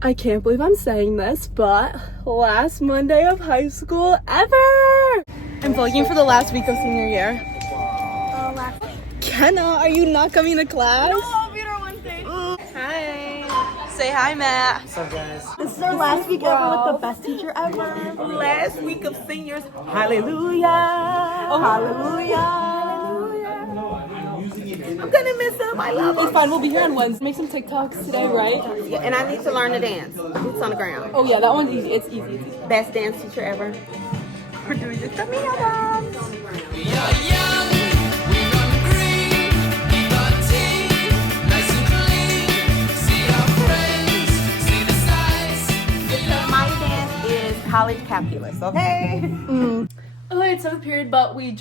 I can't believe I'm saying this, but last Monday of high school ever! I'm vlogging for the last week of senior year. Kenna, are you not coming to class? No, I'll be there Wednesday. Hi. Say hi, Matt. What's up, guys? This is our last week ever with the best teacher ever. Last week of seniors. Hallelujah. Oh, hallelujah. I'm gonna miss him. I love him. It's fine. We'll be here on Wednesday. Make some TikToks today, right? Yeah, and I need to learn to dance. Boots on the ground. Oh yeah, that one's easy. It's easy. It's easy. Best dance teacher ever. We're doing the Tamina dance. We are young, we run green, we got tea, nice and clean. See our friends, see the sights. My dance is college calculus, okay? Oh, it's 7th period, but we're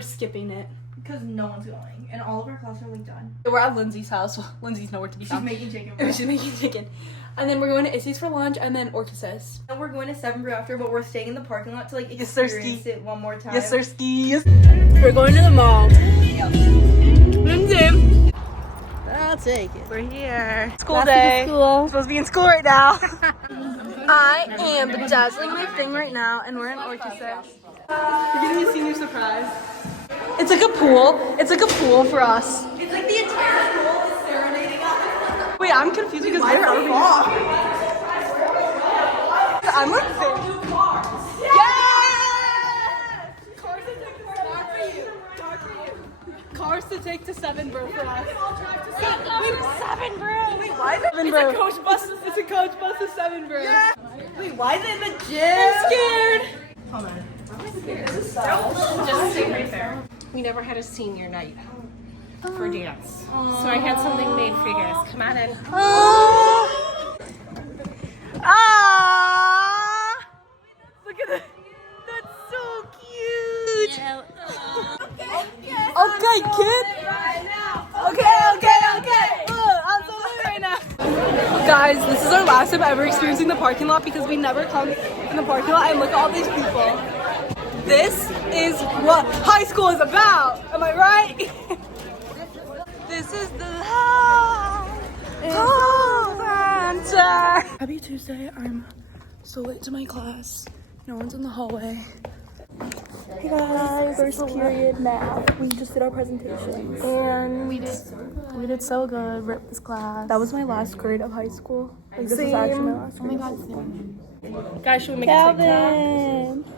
skipping it. Because no one's going. And all of our classes are like done. We're at Lindsay's house. So Lindsay's nowhere to be She's found. making chicken. She's making chicken. And then we're going to Issy's for lunch, and then Orcus's. And we're going to Seven Brew after, but we're staying in the parking lot to like Yes, sir, experience ski. it one more time. Yes, sir, skis. We're going to the mall. Lindsay. I'll take it. We're here. School day. I'm supposed to be in school right now. I am bedazzling my thing right now, and we're in Orcus's. We're getting a senior surprise. It's like a pool. It's like a pool for us. It's like the entire school is serenading us. Wait, I'm confused because where are we? I'm like very Cars to take to Seven Bro for us. Seven Bro. Wait, why is it Seven Bro? It's a coach bus. It's a coach bus to Seven Bro. Yeah. Wait, why is it in the gym? I'm scared. Just stay right there. We never had a senior night for dance. So I had something made for you guys. Come on in. Look at that. That's so cute. Okay, kid. Okay. I'm so lit right now. Guys, this is our last time ever experiencing the parking lot because we never come in the parking lot and look at all these people. This is what high school is about. Am I right? This is the life. Happy Tuesday. I'm so late to my class. No one's in the hallway. Hey guys, first period math. We just did our presentation and we did so good. Ripped this class. That was my last grade of high school. Like, this is actually my last grade. Oh my god, guys, should we make a TikTok?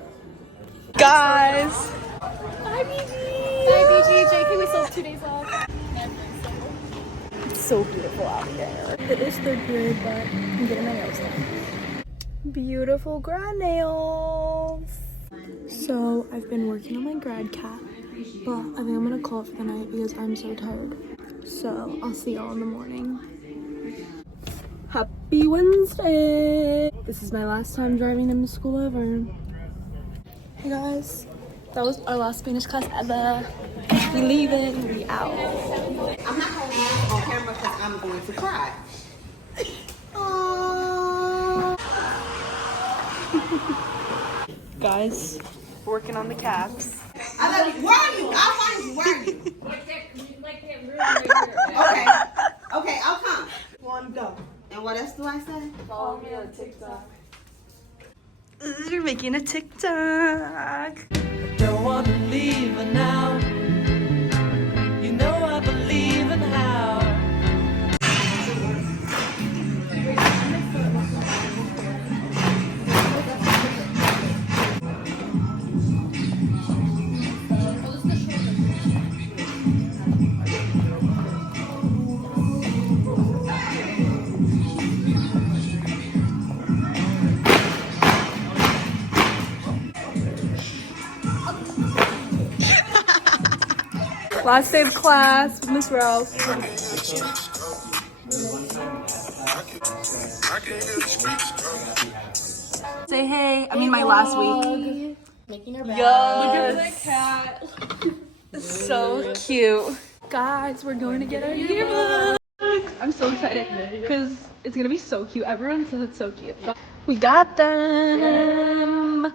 Guys. Hi, BG. Hi, BG. JK, we still have 2 days left. It's so beautiful out here. It is 3rd period, but I'm getting my nails done. Beautiful grad nails. So I've been working on my grad cap, but I think I'm gonna call it for the night because I'm so tired. So I'll see y'all in the morning. Happy Wednesday. This is my last time driving into school ever. Hey guys, that was our last Spanish class ever. We leaving, we out. I'm not going to laugh on camera because I'm going to cry. Guys, working on the caps. I love you. Where are you? I'll find you. Where are you? Okay, I'll come. One, go. And what else do I say? Follow me on TikTok. You're making a TikTok. Don't want to leave now. You know I believe in how. Last day of class with Miss Rose. Say hey. I mean my last week. Making her back. Yes. Cat. So cute. Guys, we're going to get our yearbook. I'm so excited because it's gonna be so cute. Everyone says it's so cute. We got them.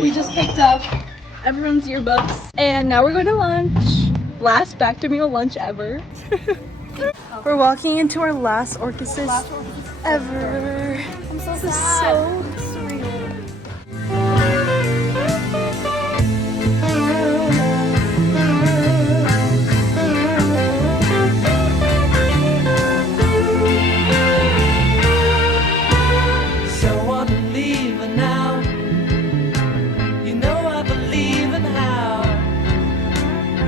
We just picked up everyone's yearbooks and now we're going to lunch. Last back to meal lunch ever. We're walking into our last Orchises ever. I'm so sad. This is so surreal. So I'm leaving now. You know I believe in how.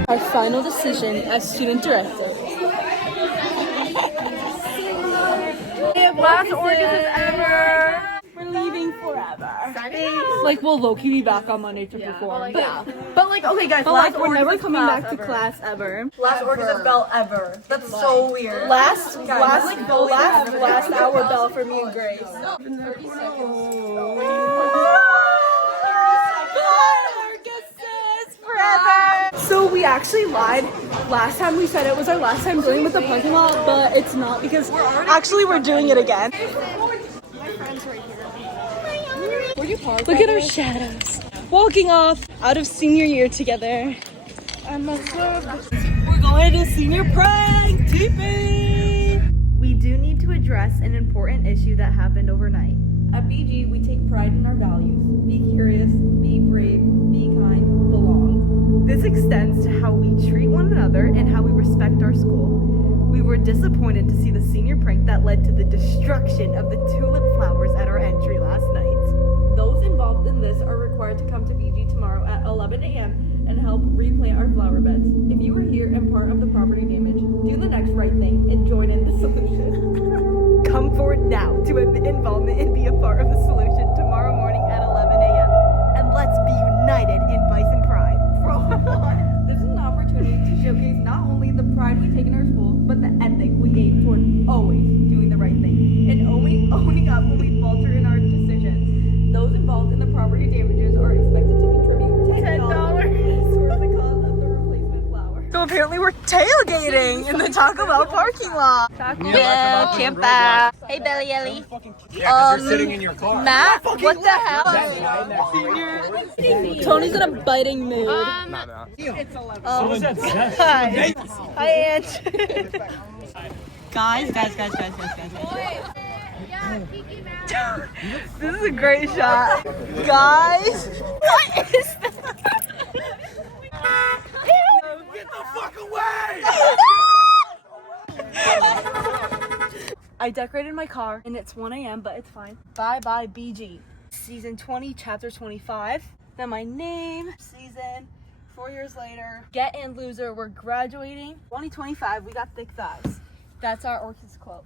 Our final decision as student director. Last Orchises ever. We're leaving forever. Like we'll low-key be back on Monday to perform. But like, okay, guys, But like we're never coming back to class ever. last Orchises bell ever. That's so weird. Last hour bell for me and Grace. So we actually lied. Last time we said it was our last time doing with the parking lot, but it's not because actually we're doing it again. Look at our shadows. Walking off out of senior year together. We're going to senior prank TP. We do need to address an important issue that happened overnight. At BG, we take pride in our values. Be curious, be brave, be kind, belong. This extends to how we treat one another and how we respect our school. We were disappointed to see the senior prank that led to the destruction of the tulip flowers at our entry last night. Those involved in this are required to come to BG tomorrow at 11 a.m. and help replant our flower beds. If you are here and part of the property damage, do the next right thing and join in the solution. Come forward now to admit involvement and be a part of the solution tomorrow morning at 11 a.m. And let's be united in Bison Pride. This is an opportunity to showcase not only the pride we take in our school, but the ethic we aim toward always doing the right thing and owning up when we falter in our decisions. Those involved in the property damages are expected to contribute $10 towards the cost of the replacement flower. So apparently we're tailgating in the Taco Bell parking lot. Taco Bell, campa. Hey, Belly Ellie. You're sitting in your car. Matt, what the hell? Tony's in a biting mood. Hi. Hi, Aunt. Guys. This is a great shot. Guys. What is that? Get the fuck away! I decorated my car and it's 1 a.m. but it's fine. Bye bye BG. Season 20, chapter 25. Then my name, season, 4 years later. Get and loser, we're graduating. 2025, we got thick thighs. That's our Orchids quote.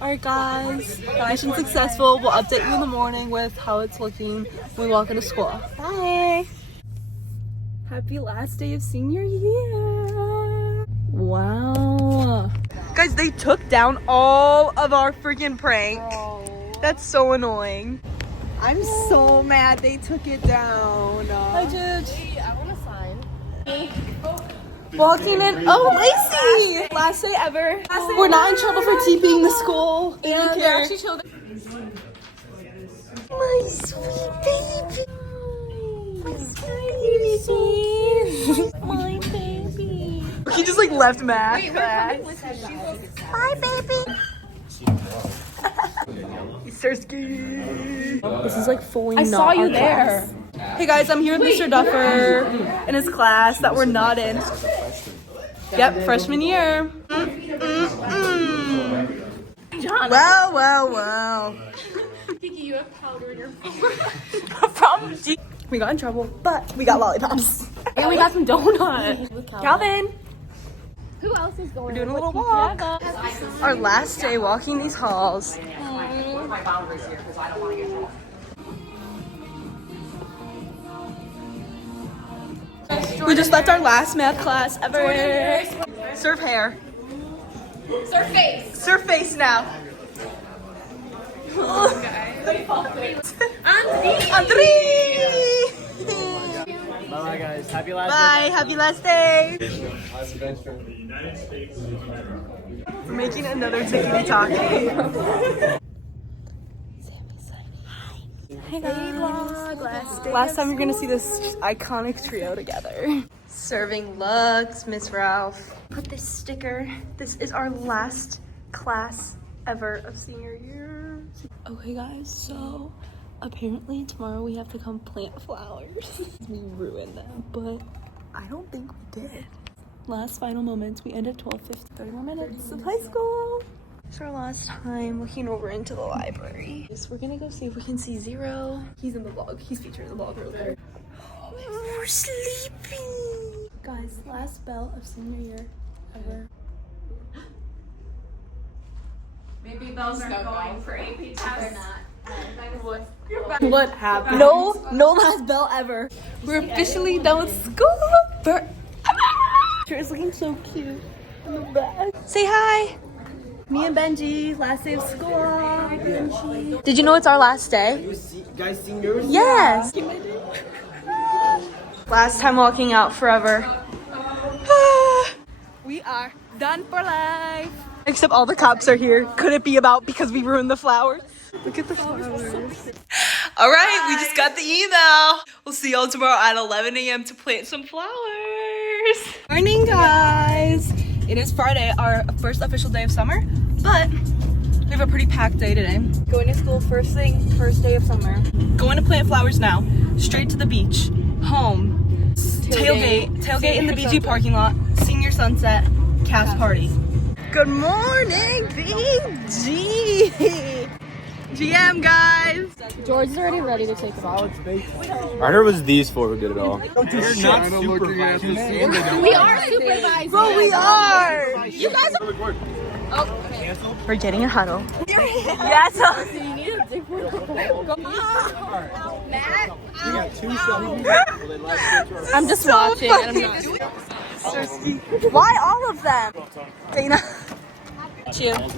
Alright guys, mission successful. We'll update you in the morning with how it's looking when we walk into school. Bye! Happy last day of senior year! Wow. Guys, they took down all of our freaking prank. That's so annoying. I'm so mad they took it down. Hi, Judge. I want to sign. Walking in. Oh, Lacey! Last day ever. We're not in trouble for TPing the school. They don't care. My sweet baby. My sweet baby. My baby. He just like left Matt. Hi, baby. This is like fully not. I saw you there. Hey guys, I'm here with Mr. Duffer and his class that we're not in. Yep, freshman year. Wow. Kiki, you have powder in your From G. We got in trouble, but we got lollipops. And we got some donuts. Calvin. Who else is going? We're doing a little walk. Our last day walking these halls. We just left our last math class ever. Surf hair. Surf face. Surf face now. Andri! Bye guys. Happy last Bye. Happy last day. We're making another tickety talkie. Hey guys. Last time you're gonna see this iconic trio together. Serving looks, Miss Ralph. Put this sticker. This is our last class ever of senior year. Okay guys, so apparently tomorrow we have to come plant flowers. We ruined them, but I don't think we did. Last final moments, we end at 12:50. 30 more minutes of high school. It's our last time looking over into the library. So we're gonna go see if we can see Zero. He's in the vlog. He's featured in the vlog earlier. Oh, we're sleeping. Guys, last bell of senior year ever. Maybe those are going for AP tests. What happened? No last bell ever. We're officially done with school. It's looking so cute in the back. Say hi. Me and Benji, last day of school. Hi, Benji. Did you know it's our last day? Guys, seniors? Yes. Last time walking out forever. We are done for life. Except all the cops are here. Could it be about because we ruined the flowers? Look at the flowers. All right, we just got the email. We'll see y'all tomorrow at 11 a.m. to plant some flowers. Morning, guys. It is Friday, our first official day of summer, but we have a pretty packed day today. Going to school first thing, first day of summer. Going to plant flowers now. Straight to the beach. Home. Tailgate in the BG parking lot. Senior sunset. Cast party. Good morning, BG. GM, guys. George is already ready to take it off. I heard it was these four who did it all. You're not supervised. We are supervised. Bro, we are. You guys are. We're getting a huddle. Yes. I'm just watching. And I'm not. Why all of them? Dana. Cheers.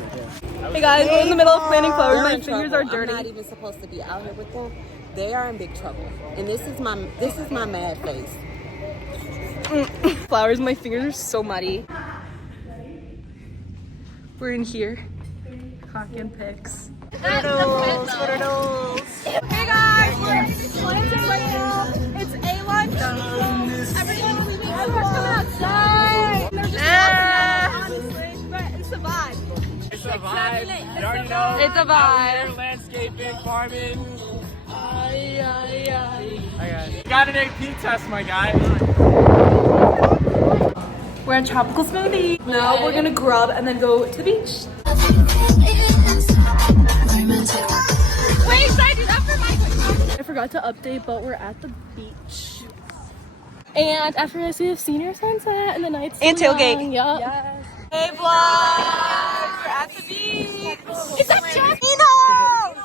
Hey guys, we're in the middle of planting flowers. My fingers are dirty. I'm not even supposed to be out here with them. They are in big trouble, and this is my mad face. Flowers, my fingers are so muddy. We're in here. Honkin' pics. Hey guys, we're lunching right now. It's a lunch. Everyone's coming outside. They're just honestly, but it's a vibe. It's a vibe. You already know. It's a vibe. Landscaping, farming. Got an AP test, my guy. We're in tropical smoothie. Now we're gonna grub and then go to the beach. Wait, should I do that for my I forgot to update, but we're at the beach. And after I see the senior sunset and the night's And tailgate. Yup. Yes. Hey vlog! We're at the beach. Is that Jeff?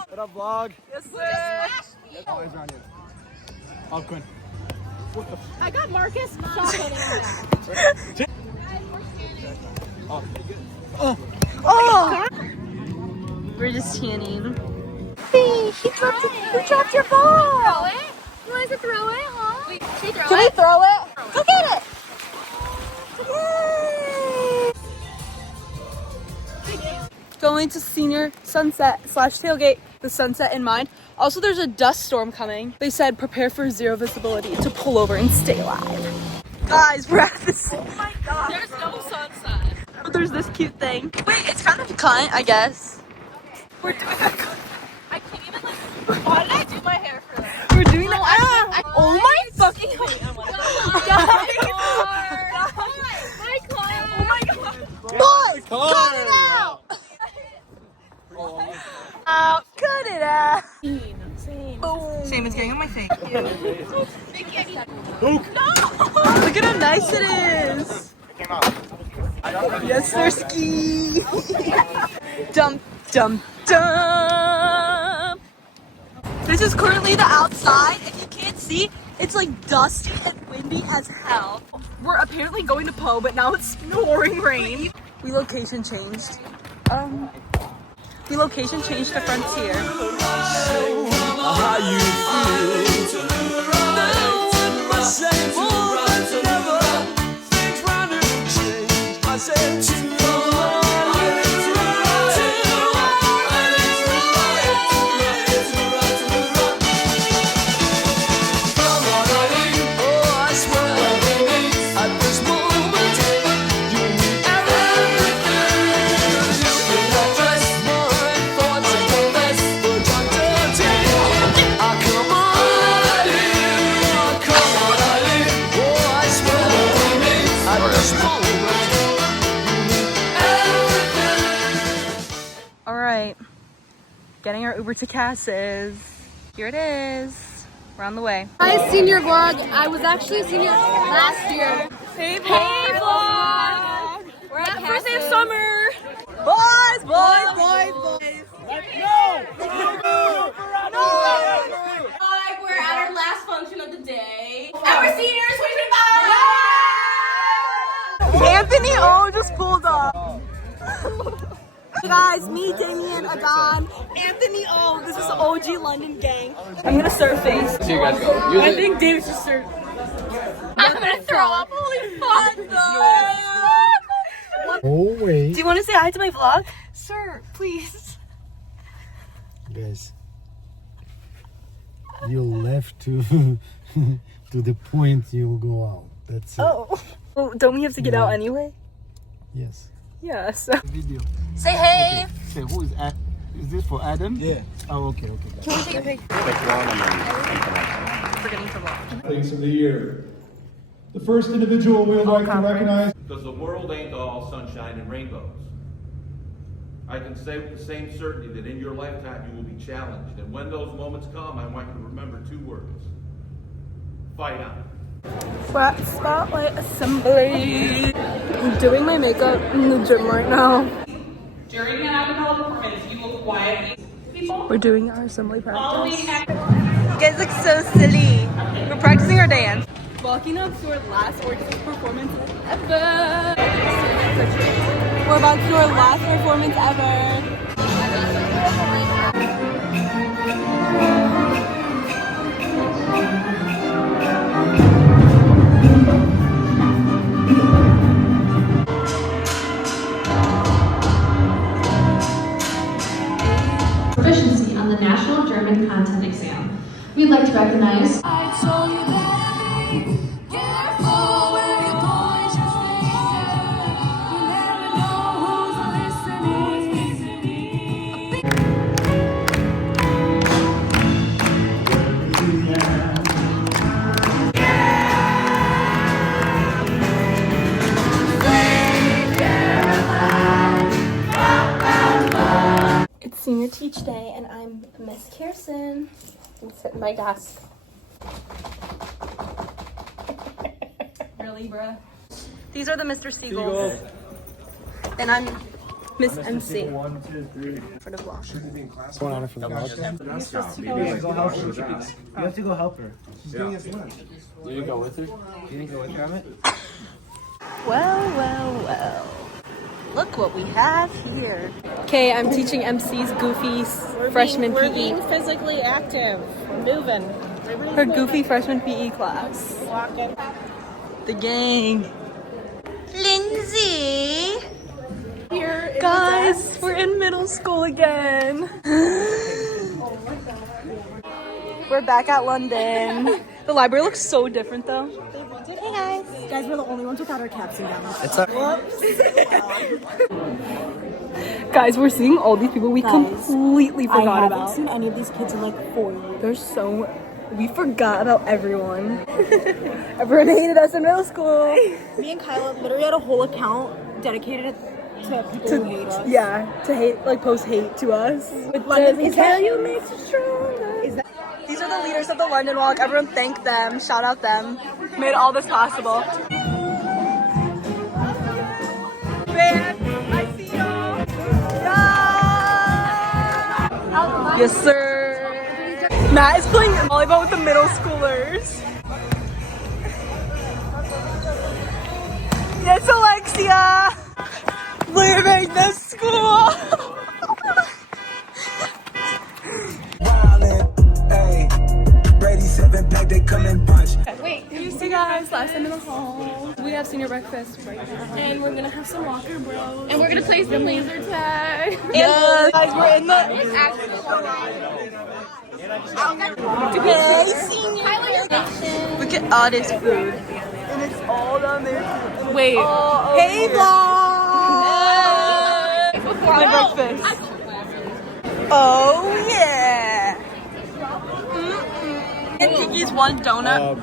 What up, vlog? Yes, sir. Always on you. Oh, Quinn. I got Marcus chocolate. Oh! We're just tanning. Hey, he dropped your ball. Throw it? You want to throw it, huh? Wait, should we throw Can we throw it? Go get it! Yay! Going to senior sunset / tailgate, the sunset in mind. Also, there's a dust storm coming. They said prepare for zero visibility to pull over and stay alive. Guys, we're at this. Oh my god. There's no sunset. But there's this cute thing. Wait, it's kind of cunt, I guess. We're doing a cunt. I can't even why did I do my hair for that? We're doing the oh my fucking My car. Oh my god. Boys, cut it out. Cut it out. Same as getting on my face. Look at how nice it is. Yes, sir, ski. Dum, dum, dum. This is currently the outside. If you can't see, it's like dusty and windy as hell. We're apparently going to Poe, but now it's pouring rain. We location changed. We location changed to Frontier. How you feel? Things running change. I said to Uber to Cass's. Here it is. We're on the way. Hi, senior vlog. I was actually a senior last year. Hey vlog! We're at first day of summer. Boys! We're at our last function of the day. Our seniors, 2025. Anthony O just pulled up. Hey guys, me, Damien, Adan, Anthony O. This is the OG London gang. I'm gonna surf face. So you guys go. I think Dave's just surf. I'm gonna throw up. Holy fuck, Oh wait, Do you want to say hi to my vlog? Sir, please. guys, you left to to the point you will go out. That's it. Oh, don't we have to get out anyway? Yes. Yeah, so. Video. Say hey. Say who is Ad? Is this for Adam? Yeah. Oh, okay. Can we take a picture? Forgetting to vlog. Place of the year. The first individual we would like to recognize. Because the world ain't all sunshine and rainbows. I can say with the same certainty that in your lifetime you will be challenged. And when those moments come, I want you to remember 2 words. Fight on. We're at Spotlight Assembly. I'm doing my makeup in the gym right now. During an acapella performance, you will quietly people. We're doing our assembly practice. Following You guys look so silly. We're practicing our dance. Walking up to our last orchestra performance ever. We're about to do our last performance ever. Proficiency on the National German Content Exam. We'd like to recognize It's senior teach day, and I'm Miss Kirsten. I'm sitting at my desk. Really, bruh? These are the Mr. Seagulls. And I'm Miss MC. 1, 2, 3. For the vlog. Going on from the You have to go help her. She's doing us lunch. You didn't go with her? You didn't go with her, Emmett? Well. Look what we have here. Okay, I'm teaching MC's Goofy freshman PE. We're being physically active. We're moving. Her Goofy freshman PE class. Walking. The gang. Lindsay! Guys, we're in middle school again. We're back at London. The library looks so different though. Hey guys. Guys, we're the only ones without our caps and gowns. Guys, we're seeing all these people we completely forgot about. I haven't seen any of these kids in like 4 years. There's so... We forgot about everyone. Everyone hated us in middle school. Me and Kyla literally had a whole account dedicated to people who hate us. Yeah, to hate, like post hate to us. London tell you makes you stronger. These are the leaders of the London Walk. Everyone thank them. Shout out them. Made all this possible. Man, I see y'all. Yeah. Yes, sir. Matt is playing volleyball with the middle schoolers. Yes, Alexia. Leaving the school. Wait, you see guys, last time in the hall. We have senior breakfast right now. And we're gonna have some Walker Bros. And we're gonna play some laser tag. Yes, guys, we're in the... Hey, senior. Look at all this food. And it's all down there. Wait. Hey, vlog! My breakfast. Oh, yeah. And Kiki's one donut.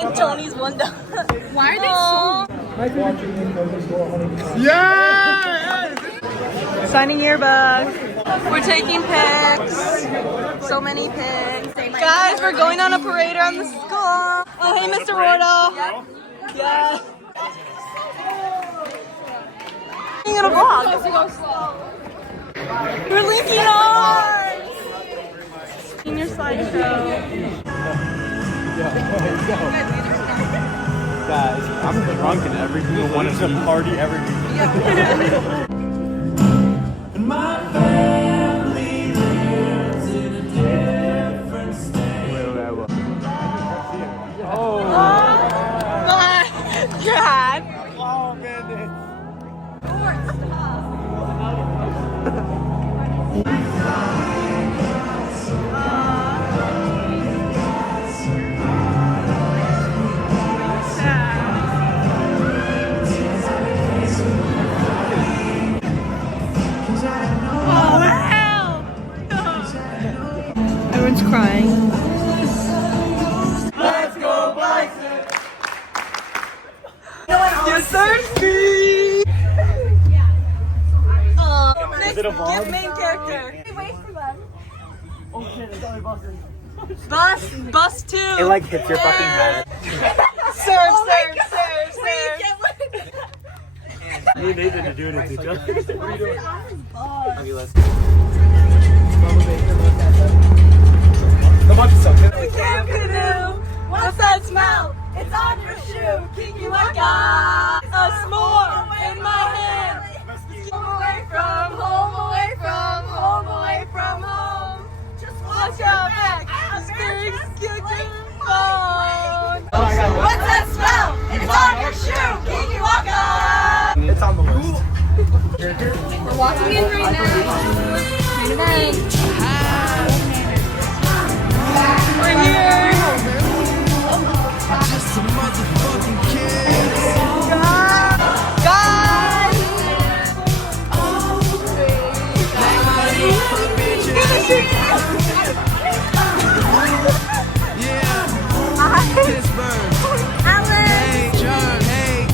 And Tony's one donut. Why are they so... Yeah! Signing yearbook. We're taking pics. So many pics. Guys, we're going on a parade around the school. Oh, hey, Mr. Wardle. Yeah. Being in a vlog. We're linking arms. Senior slideshow. Guys, I'm drunk in every single one of them. Party every weekend. And my family lives in a different state. Oh. My God. Oh, man. Everyone's crying. Let's go, Bison! You're thirsty! Next, give main character. Wait for them. Bus 2. It like hits your fucking head. Serve. Me and Nathan are doing it to each other. Okay, let's Camp Canoe. What's that smell? It's on your shoe. Kiki Waka. A s'more in my hand. Home away from home, away from home, away from home. Just watch your back. Speak your phone. What's that smell? It's on your shoe. Kiki Waka. It's on the list. We're walking in right now. We're here. Just a motherfucking kid. Guys. Pittsburgh. Hey, John, hey.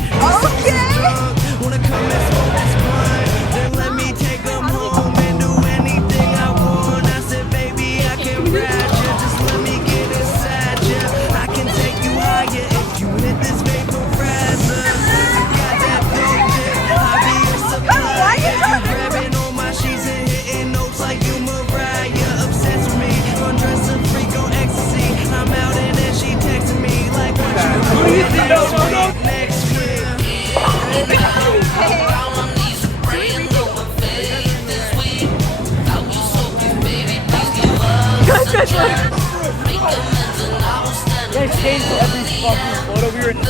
Wanna come and smoke this blunt? Then let me take 'em home and do anything I want. I said, baby, I can ride you. Just let me get inside you. I can take you higher if you hit this vaporizer. I got that dope dick. I'll be your supplier. You grabbing on my sheets and hitting notes like you Mariah. Obsessed with me, undressing freak on ecstasy. I'm out and then she texting me like, what you doing next week? Guys, changed every fucking photo we were in. I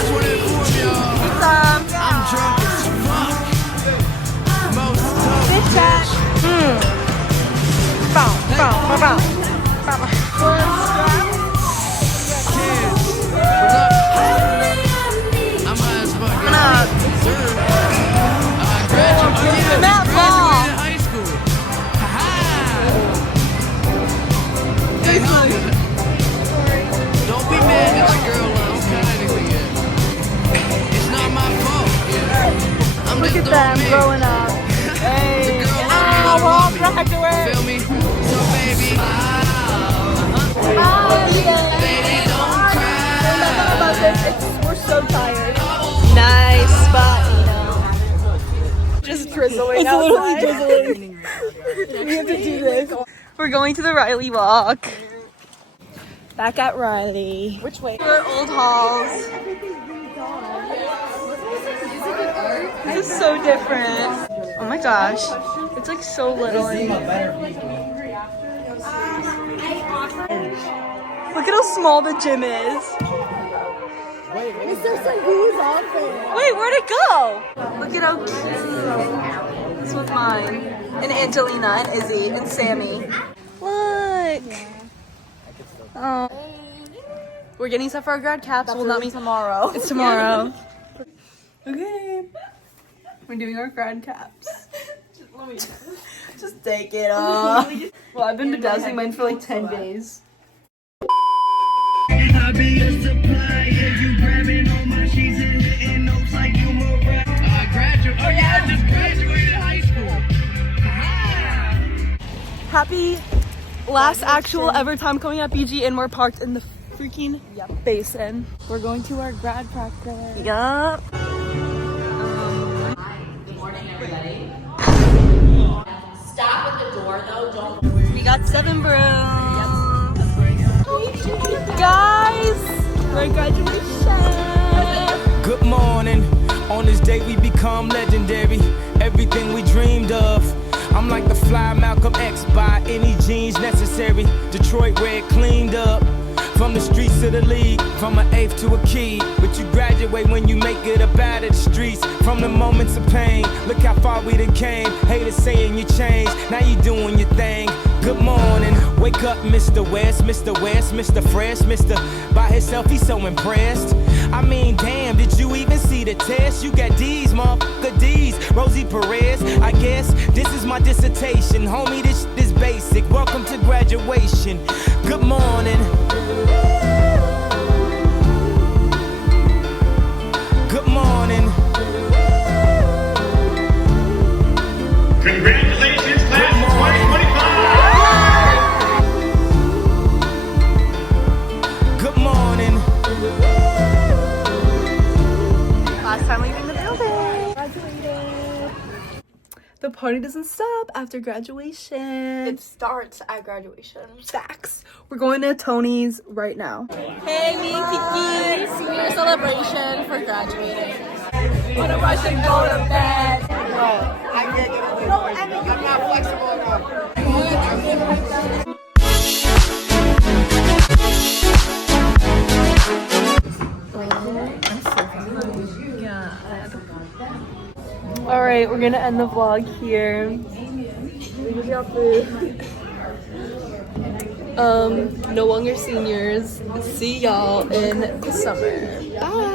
just wanna inform y'all, I'm drunk as fuck. Most dope bitch. Kids, what's up? I'm high as fuck. I graduated. Matt Ball. Graduated high school. Hey, homie. Don't be mad that your girl don't cut anything yet. It's not my fault. I'm Look just at them doing me. growing up. The girl Oh, don't Walt really want me. graduated. Feel me? So baby, baby, don't cry. We're so tired. Nice spot, just drizzling outside. Drizzling. We have to do this. We're going to the Riley Walk. Back at Riley. Which way? We're at Old Halls. This is so different. Oh my gosh. It's like so little. Look at how small the gym is. Mr. Sangu's outfit. Wait, where'd it go? Look at how cute. This was mine. And Angelina and Izzy and Sammy. Look. Oh. We're getting stuff for our grad caps. Well, not me tomorrow. It's tomorrow. Okay. We're doing our grad caps. Just take it off. Well, I've been bedazzling mine for like 10 days. be a supplier. You grabbing on my sheets and hitting notes like you Mariah. Oh yeah, I just graduated high school. Happy last actual ever time coming at BG, and we're parked in the freaking basin. We're going to our grad practice. Yup. Good morning, everybody. Stop at the door, though. Don't. We got 7 brooms. Guys, we're graduation. Good morning. On this day we become legendary. Everything we dreamed of. I'm like the fly Malcolm X by any jeans necessary. Detroit red cleaned up. From the streets to the league, from an eighth to a key. But you graduate when you make it up out of the streets. From the moments of pain, look how far we done came. Haters saying you changed, now you doing your thing. Good morning, wake up Mr. West, Mr. West, Mr. Fresh, Mr. By himself, he's so impressed. I mean, damn, did you even see the test? You got D's, motherfucker D's. Rosie Perez, I guess this is my dissertation. Homie, this is basic. Welcome to graduation. Good morning. Good morning. Congratulations, class of 2025. Good morning. Last time leaving the building. Graduated. The party doesn't stop after graduation. It starts at graduation. Facts. We're going to Tony's right now. Hey, me and Kiki. Senior celebration for graduating. What if I should go to bed? I can't get it. No, I'm not flexible enough. All right, we're gonna end the vlog here. We just got food. No longer seniors. See y'all in the summer. Bye.